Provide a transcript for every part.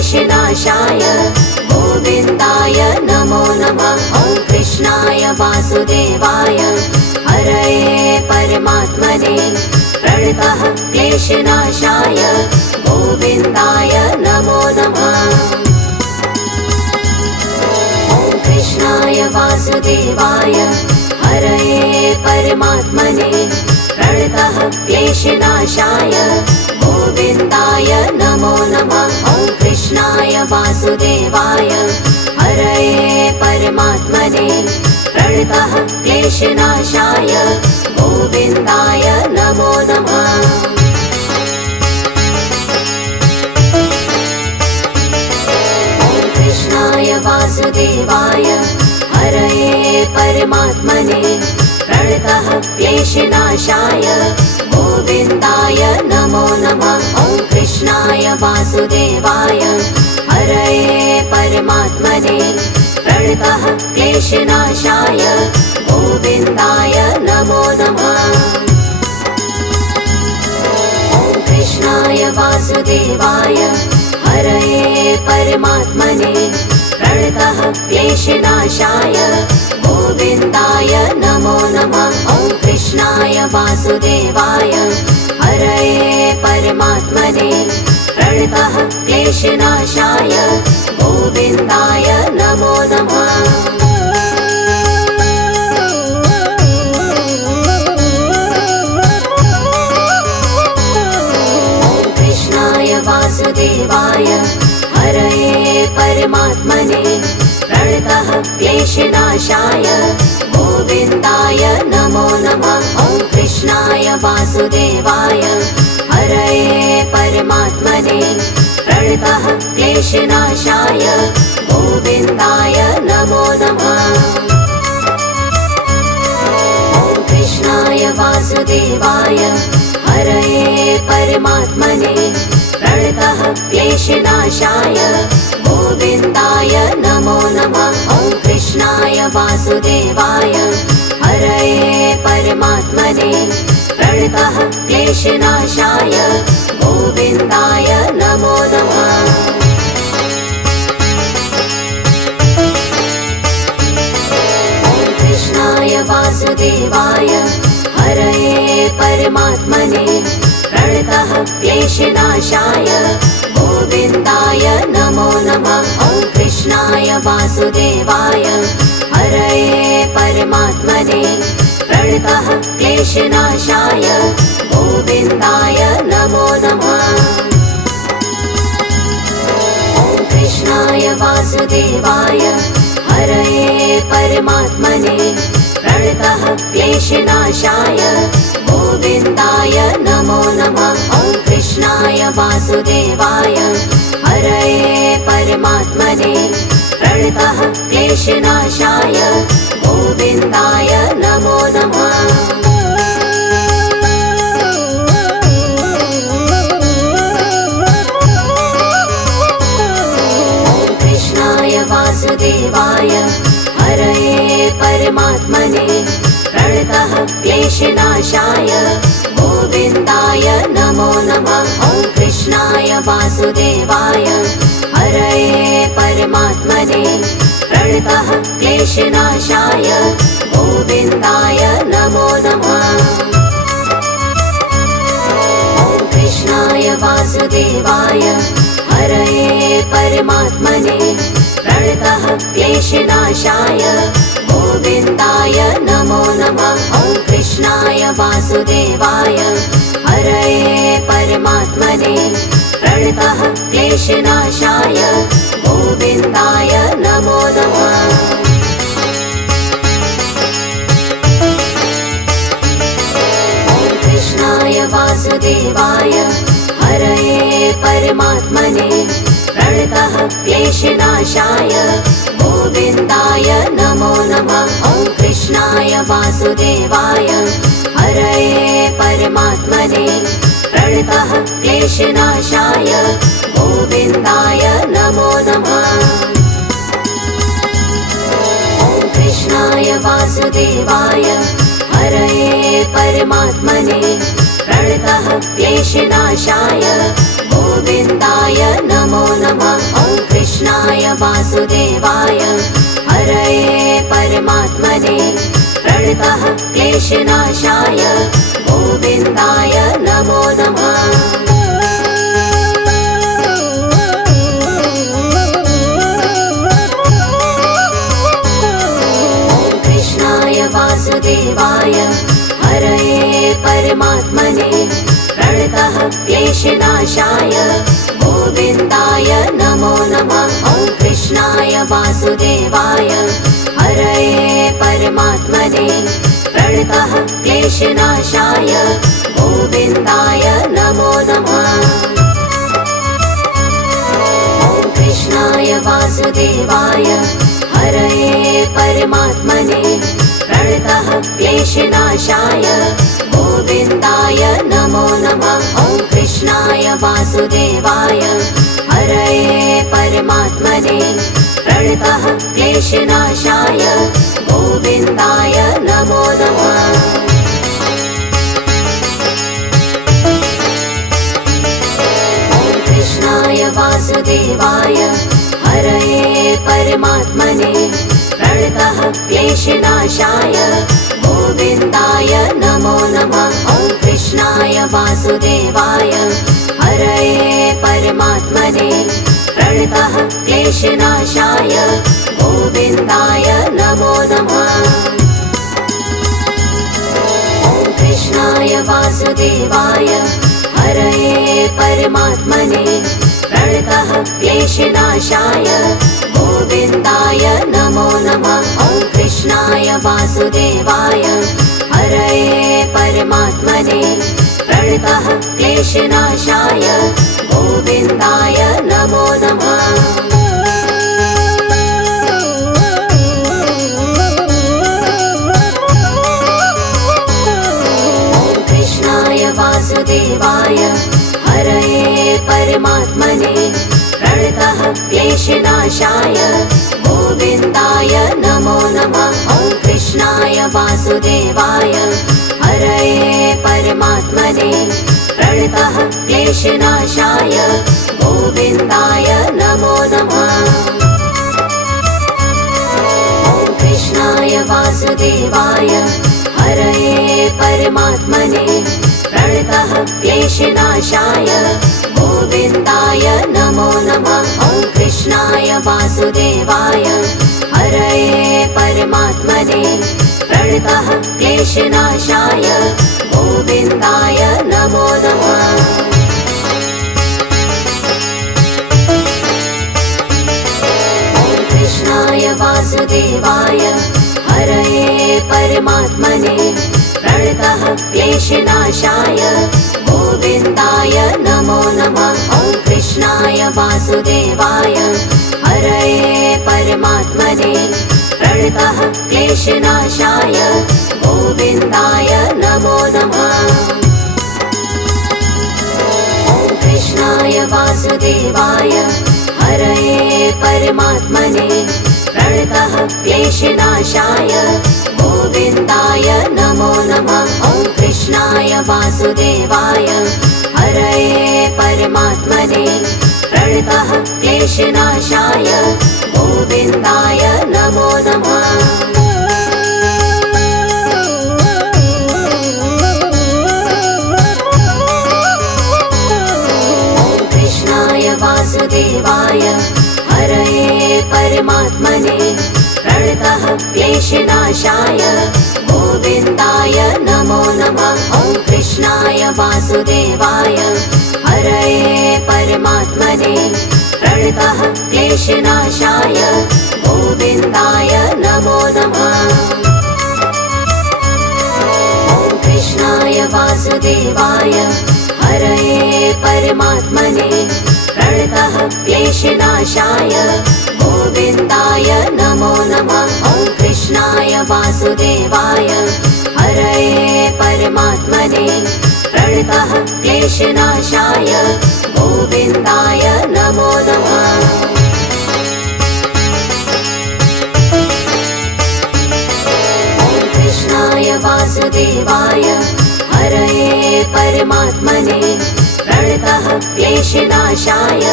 क्लेशनाशाय गोविन्दाय नमो नमः। ॐ कृष्णाय वासुदेवाय हरये परमात्मने प्रणतः क्लेशनाशाय गोविन्दाय नमो नमः। ॐ कृष्णाय वासुदेवाय हरये परमात्मने प्रणतः क्लेशनाशाय गोविन्दाय नमो नमः। ॐ कृष्णाय वासुदेवाय हरये परमात्मने प्रणतः क्लेशनाशाय गोविन्दाय नमो नमः। ॐ कृष्णाय वासुदेवाय हरये परमात्मने प्रणतः क्लेशनाशाय गोविन्दाय नमो नमः। ॐ कृष्णाय वासुदेवाय हरये परमात्मने प्रणतः क्लेशनाशाय गोविन्दाय नमो नमः। ॐ कृष्णाय वासुदेवाय हरये परमात्मने प्रणतः क्लेशनाशाय गोविन्दाय नमो नमः। ॐ कृष्णाय वासुदेवाय हरये परमात्मने प्रणतः क्लेशनाशाय गोविन्दाय नमो नमः। ॐ कृष्णाय वासुदेवाय हरये परमात्मने प्रणतः क्लेशनाशाय गोविन्दाय नमो नमः। ॐ कृष्णाय वासुदेवाय हरये परमात्मने प्रणतः क्लेशनाशाय गोविन्दाय नमो नमः। ॐ कृष्णाय वासुदेवाय हरये परमात्मने प्रणतः क्लेशनाशाय गोविन्दाय नमो नमः। ॐ कृष्णाय वासुदेवाय हरये परमात्मने प्रणतः क्लेशनाशाय गोविन्दाय नमो नमः। ॐ कृष्णाय वासुदेवाय हरये परमात्मने प्रणतः क्लेशनाशाय गोविन्दाय नमो नमः। ॐ कृष्णाय वासुदेवाय हरये परमात्मने प्रणतः क्लेशनाशाय गोविन्दाय नमो नमः। ॐ कृष्णाय वासुदेवाय हरये परमात्मने प्रणतः क्लेशनाशाय गोविन्दाय नमो नमः। ॐ कृष्णाय वासुदेवाय हरये परमात्मने प्रणतः क्लेशनाशाय गोविन्दाय नमो नमः। ॐ कृष्णाय वासुदेवाय हरये परमात्मने प्रणतः क्लेशनाशाय गोविन्दाय नमो नमः। ॐ कृष्णाय वासुदेवाय हरये परमात्मने प्रणतः क्लेशनाशाय गोविन्दाय नमो नमः। ॐ कृष्णाय वासुदेवाय हरये परमात्मने प्रणतः क्लेशनाशाय गोविन्दाय नमो नमः। ॐ कृष्णाय वासुदेवाय हरये परमात्मने प्रणतः क्लेशनाशाय गोविन्दाय नमो नमः। ॐ कृष्णाय वासुदेवाय हरये परमात्मने प्रणतः क्लेशनाशाय गोविन्दाय नमो नमः। ॐ कृष्णाय वासुदेवाय हरये परमात्मने प्रणतः क्लेशनाशाय गोविन्दाय नमो नमः। ॐ कृष्णाय वासुदेवाय हरये परमात्मने प्रणतः क्लेशनाशाय गोविन्दाय नमो नमः। वासुदेवाय हरये परमात्मने प्रणतः क्लेशनाशाय गोविन्दाय नमो नमः। वासुदेवाय हरये परमात्मने प्रणतः क्लेशनाशाय गोविन्दाय नमो नमः। ॐ कृष्णाय वासुदेवाय हरये परमात्मने प्रणतः क्लेशनाशाय गोविन्दाय नमो नमः। ॐ कृष्णाय वासुदेवाय हरये परमात्मने प्रणतः क्लेशनाशाय गोविन्दाय नमो नमः। ॐ कृष्णाय वासुदेवाय हरये परमात्मने प्रणतः क्लेशनाशाय गोविन्दाय नमो नमः। ॐ कृष्णाय वासुदेवाय हरये परमात्मने प्रणतः क्लेशनाशाय गोविन्दाय नमो नमः। ॐ कृष्णाय वासुदेवाय हरये परमात्मने प्रणतः क्लेशनाशाय गोविन्दाय नमो नमः। ॐ कृष्णाय वासुदेवाय हरये परमात्मने प्रणतः क्लेशनाशाय गोविन्दाय नमो नमः। ॐ कृष्णाय वासुदेवाय हरये परमात्मने प्रणतः क्लेशनाशाय गोविन्दाय नमो नमः। ॐ कृष्णाय वासुदेवाय हरये परमात्मने प्रणतः क्लेशनाशाय गोविन्दाय नमो नमः। ॐ कृष्णाय वासुदेवाय हरये परमात्मने प्रणतः क्लेशनाशाय गोविन्दाय नमो नमः। ॐ कृष्णाय वासुदेवाय हरये परमात्मने प्रणतः क्लेशनाशाय गोविन्दाय नमो नमः। ॐ कृष्णाय वासुदेवाय हरये परमात्मने प्रणतः क्लेशनाशाय गोविन्दाय नमो नमः। ॐ कृष्णाय वासुदेवाय हरये परमात्मने प्रणतः क्लेशनाशाय गोविन्दाय नमो नमः। ॐ कृष्णाय वासुदेवाय हरये परमात्मने प्रणतः क्लेशनाशाय गोविन्दाय नमो नमः। ॐ कृष्णाय वासुदेवाय हरये परमात्मने प्रणतः क्लेशनाशाय गोविन्दाय नमो नमः। ॐ कृष्णाय वासुदेवाय हरये परमात्मने प्रणतः क्लेशनाशाय गोविन्दाय नमो नमः। ॐ कृष्णाय वासुदेवाय हरये परमात्मने प्रणतः क्लेशनाशाय गोविन्दाय नमो नमः। ॐ कृष्णाय वासुदेवाय हरये परमात्मने प्रणतः क्लेशनाशाय गोविन्दाय नमो नमः। ॐ कृष्णाय वासुदेवाय हरये परमात्मने प्रणतः क्लेशनाशाय गोविन्दाय नमो नमः। ॐ कृष्णाय वासुदेवाय हरये परमात्मने प्रणतः क्लेशनाशाय गोविन्दाय नमो नमः। ॐ कृष्णाय वासुदेवाय हरये परमात्मने प्रणतः क्लेशनाशाय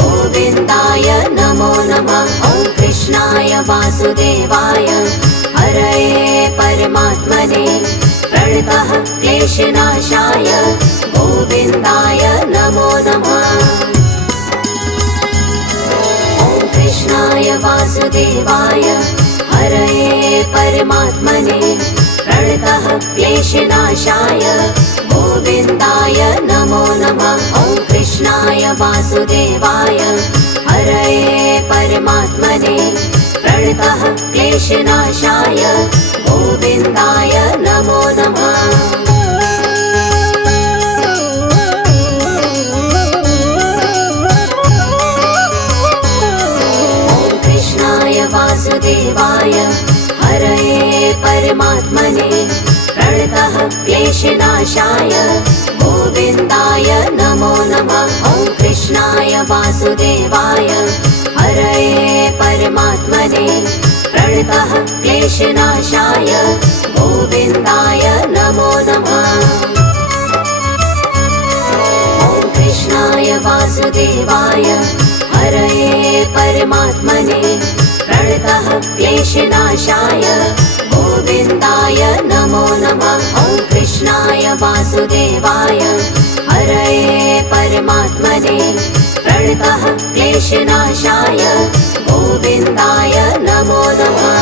गोविन्दाय नमो नमः। ॐ वासुदेवाय हरये परमात्मने प्रणतः क्लेशनाशाय गोविन्दाय नमो नमः। ॐ कृष्णाय वासुदेवाय हरये परमात्मने प्रणतः क्लेशनाशाय गोविन्दाय नमो नमः। ॐ कृष्णाय वासुदेवाय हरये परमात्मने प्रणतः क्लेशनाशाय गोविन्दाय नमो नमः। ॐ कृष्णाय वासुदेवाय हरये परमात्मने प्रणतः क्लेशनाशाय गोविन्दाय नमो नमः। ॐ कृष्णाय वासुदेवाय हरये परमात्मने प्रणतः क्लेशनाशाय गोविन्दाय नमो नमः। ॐ कृष्णाय वासुदेवाय हरये परमात्मने प्रणतः क्लेशनाशाय गोविन्दाय नमो नमः। ॐ कृष्णाय वासुदेवाय हरये परमात्मने प्रणतः क्लेशनाशाय गोविन्दाय नमो नमः।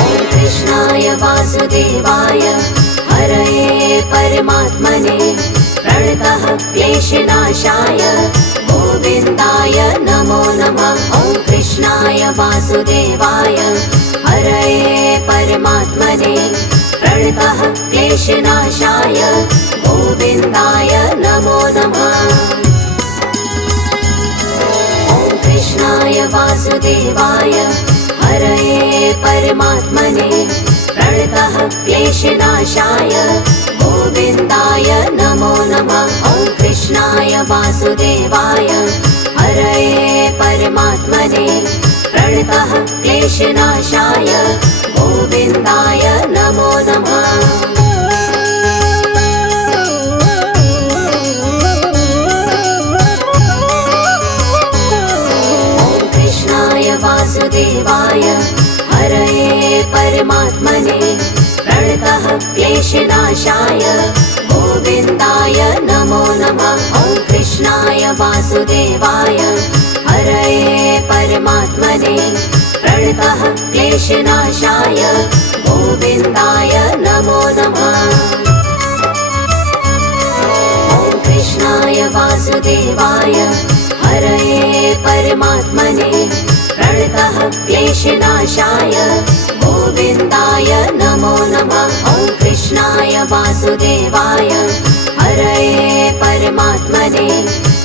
ॐ कृष्णाय वासुदेवाय हरये परमात्मने प्रणतः क्लेशनाशाय गोविन्दाय नमो नमः। ॐ कृष्णाय वासुदेवाय हरये परमात्मने प्रणतः क्लेशनाशाय गोविन्दाय नमो नमः। ॐ कृष्णाय वासुदेवाय हरये परमात्मने प्रणतः क्लेशनाशाय गोविन्दाय नमो नमः। ॐ कृष्णाय वासुदेवाय हरये परमात्मने प्रणतः क्लेशनाशाय गोविन्दाय नमो नमः। ॐ कृष्णाय वासुदेवाय हरये परमात्मने प्रणतः क्लेशनाशाय गोविन्दाय नमो नमः। ॐ कृष्णाय वासुदेवाय हरये परमात्मने प्रणतः क्लेशनाशाय गोविन्दाय नमो नमः। ॐ कृष्णाय वासुदेवाय हरये परमात्मने प्रणतः क्लेशनाशाय गोविन्दाय नमो नमः। ॐ कृष्णाय वासुदेवाय हरये परमात्मने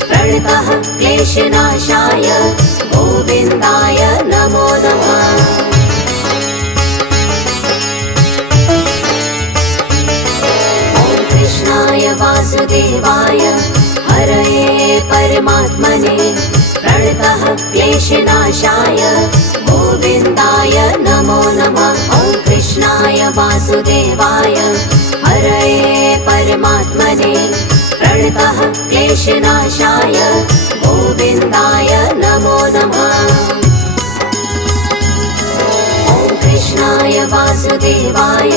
प्रणतः क्लेशनाशाय गोविन्दाय नमो नमः। ॐ कृष्णाय वासुदेवाय हरये परमात्मने प्रणतः क्लेशनाशाय गोविन्दाय नमो नमः। ॐ कृष्णाय वासुदेवाय हरये परमात्मने प्रणतः क्लेशनाशाय गोविन्दाय नमो नमः। ॐ कृष्णाय वासुदेवाय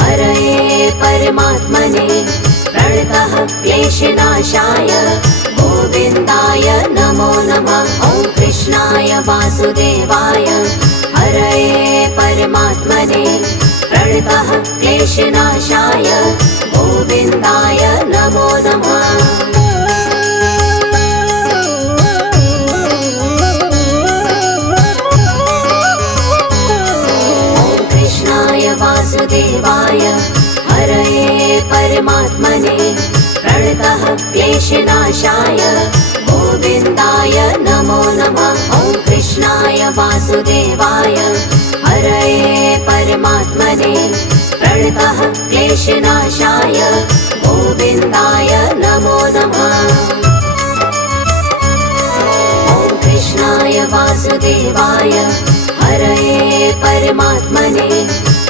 हरये परमात्मने प्रणतः क्लेशनाशाय गोविन्दाय नमो नमः। ॐ कृष्णाय वासुदेवाय हरये परमात्मने प्रणतः क्लेशनाशाय गोविन्दाय नमो नमः। ॐ कृष्णाय वासुदेवाय हरये परमात्मने प्रणतः क्लेशनाशाय गोविन्दाय नमो नमः। ॐ कृष्णाय वासुदेवाय हरये परमात्मने प्रणतः क्लेशनाशाय गोविन्दाय नमो नमः। ॐ कृष्णाय वासुदेवाय हरये परमात्मने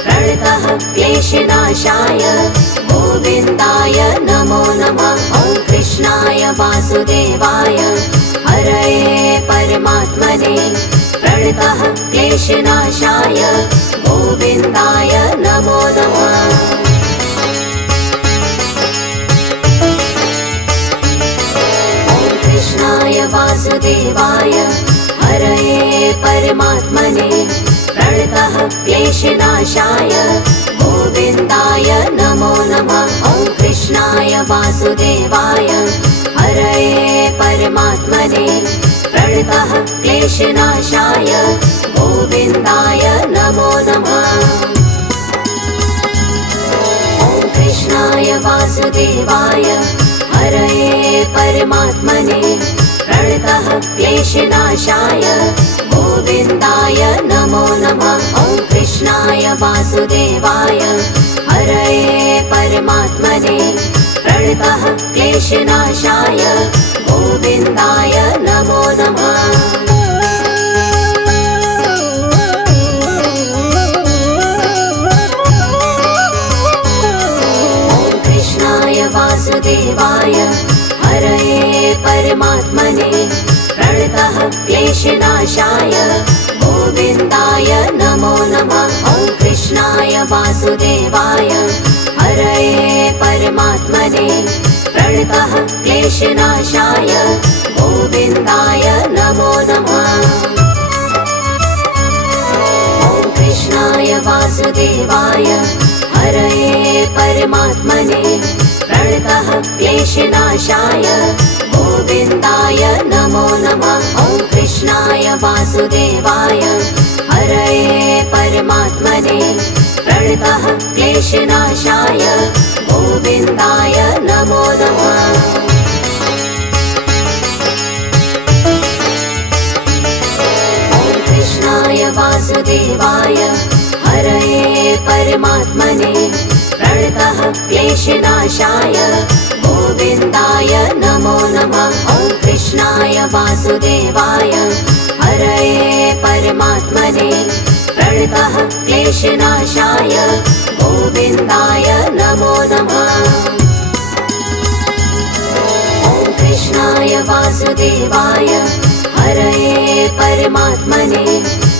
प्रणतः क्लेशनाशाय गोविन्दाय नमो नमः। ॐ कृष्णाय वासुदेवाय हरये परमात्मने प्रणतः क्लेशनाशाय गोविन्दाय नमो नमः। कृष्णाय वासुदेवाय हरये परमात्मने प्रणतः क्लेशनाशाय गोविन्दाय नमो नमः। ॐ कृष्णाय वासुदेवाय हरये परमात्मने प्रणतः क्लेशनाशाय गोविन्दाय नमो नमः। ॐ कृष्णाय वासुदेवाय हरये परमात्मने प्रणतः क्लेशनाशाय गोविन्दाय नमो नमः। ॐ कृष्णाय वासुदेवाय हरये परमात्मने प्रणतः क्लेशनाशाय गोविन्दाय नमो नमः। वासुदेवाय हरये परमात्मने प्रणतः क्लेशनाशाय गोविन्दाय नमो नमः। ॐ कृष्णाय वासुदेवाय हरये परमात्मने प्रणतः क्लेशनाशाय गोविन्दाय नमो नमः। ॐ कृष्णाय वासुदेवाय हरये परमात्मने प्रणतः क्लेशनाशाय गोविन्दाय नमो नमः। ॐ कृष्णाय वासुदेवाय हरये परमात्मने प्रणतः क्लेशनाशाय गोविन्दाय नमो नमः। ॐ कृष्णाय वासुदेवाय हरये परमात्मने प्रणतः क्लेशनाशाय गोविन्दाय नमो नमः। ॐ कृष्णाय वासुदेवाय हरये परमात्मने प्रणतः क्लेशनाशाय गोविन्दाय नमो नमः। ॐ कृष्णाय वासुदेवाय हरये परमात्मने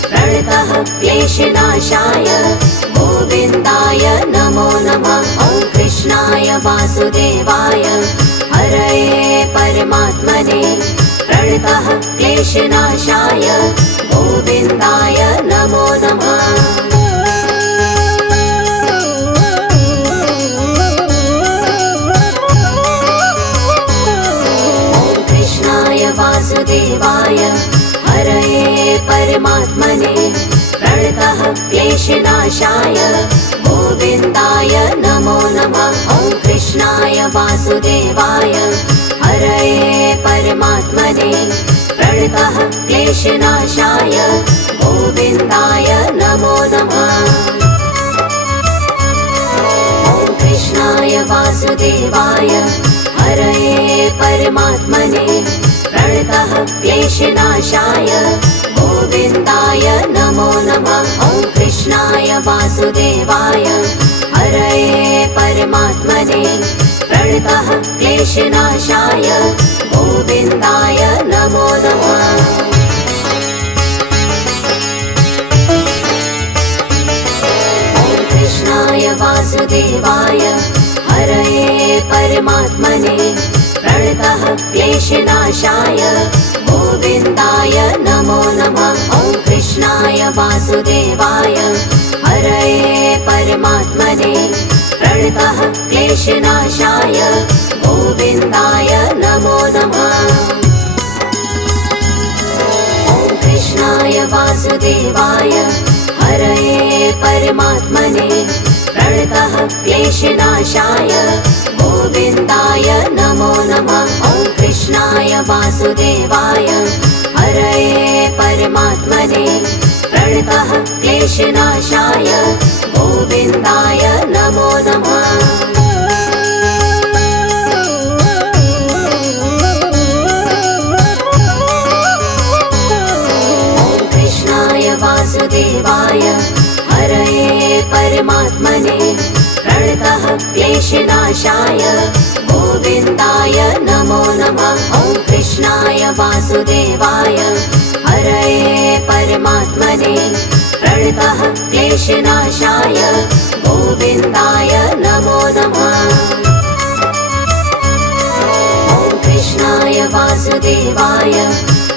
प्रणतः क्लेशनाशाय गोविन्दाय नमो नमः। ॐ कृष्णाय वासुदेवाय हरये परमात्मने प्रणतः क्लेशनाशाय गोविन्दाय नमो नमः। ॐ कृष्णाय वासुदेवाय हरये परमात्मने प्रणतः क्लेशनाशाय गोविन्दाय नमो नमः। ॐ कृष्णाय वासुदेवाय हरये परमात्मने प्रणतः क्लेशनाशाय गोविन्दाय नमो नमः। ॐ कृष्णाय वासुदेवाय हरये परमात्मने प्रणतः क्लेशनाशाय गोविन्दाय नमो नमः। ॐ कृष्णाय वासुदेवाय हरये परमात्मने प्रणतः क्लेशनाशाय गोविन्दाय नमो नमः। ॐ कृष्णाय वासुदेवाय हरये परमात्मने प्रणतः क्लेशनाशाय गोविन्दाय नमो नमः। ॐ कृष्णाय वासुदेवाय हरये परमात्मने प्रणतः क्लेशनाशाय गोविन्दाय नमो नमः। ॐ कृष्णाय वासुदेवाय हरये परमात्मने प्रणतः क्लेशनाशाय गोविन्दाय नमो नमः। ॐ कृष्णाय वासुदेवाय हरये परमात्मने प्रणतः क्लेशनाशाय गोविन्दाय नमो नमः। ॐ कृष्णाय वासुदेवाय हरये परमात्मने प्रणतः क्लेशनाशाय गोविन्दाय नमो नमः। कृष्णाय वासुदेवाय हरये परमात्मने प्रणतः क्लेशनाशाय गोविन्दाय नमो नमः। ॐ कृष्णाय वासुदेवाय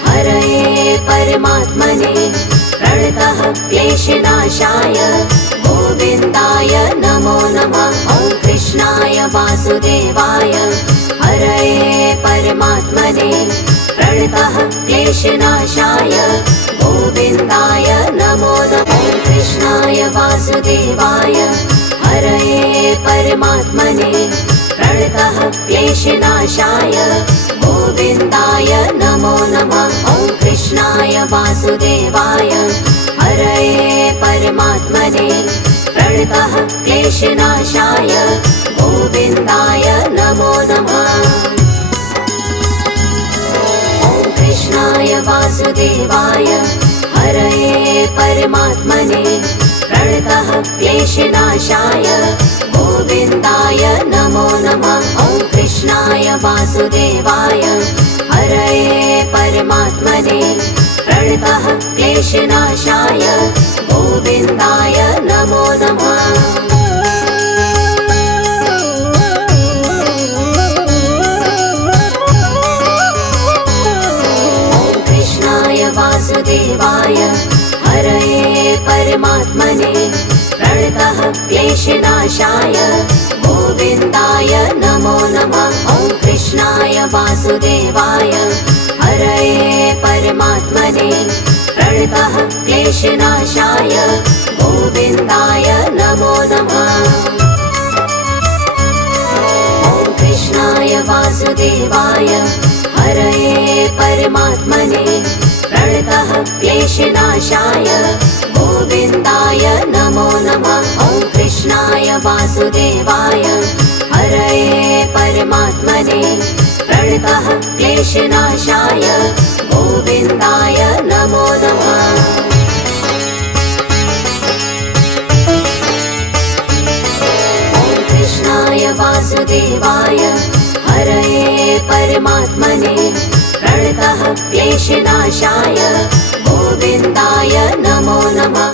हरये परमात्मने प्रणतः क्लेशनाशाय गोविन्दाय नमो नमः। ॐ कृष्णाय वासुदेवाय हरये परमात्मने प्रणतः क्लेशनाशाय गोविन्दाय नमो नमः। ॐ कृष्णाय वासुदेवाय हरये परमात्मने प्रणतः क्लेशनाशाय गोविन्दाय नमो नमः। ॐ कृष्णाय वासुदेवाय हरये परमात्मने प्रणतः क्लेशनाशाय गोविन्दाय नमो नमः। ॐ कृष्णाय वासुदेवाय हरये परमात्मने प्रणतः क्लेशनाशाय गोविन्दाय नमो नमः। ॐ कृष्णाय वासुदेवाय हरये परमात्मने प्रणतः क्लेशनाशाय गोविन्दाय नमो नमः। ॐ कृष्णाय वासुदेवाय हरये परमात्मने प्रणतः क्लेशनाशाय गोविन्दाय नमो नमः। ॐ कृष्णाय वासुदेवाय हरये परमात्मने प्रणतः क्लेशनाशाय गोविन्दाय नमो नमः। ॐ कृष्णाय वासुदेवाय हरये परमात्मने प्रणतः क्लेशनाशाय गोविन्दाय नमो नमः। ॐ कृष्णाय वासुदेवाय हरये परमात्मने प्रणतः क्लेशनाशाय गोविन्दाय नमो नमः। ॐ कृष्णाय वासुदेवाय हरये परमात्मने प्रणतः क्लेशनाशाय गोविन्दाय नमो नमः।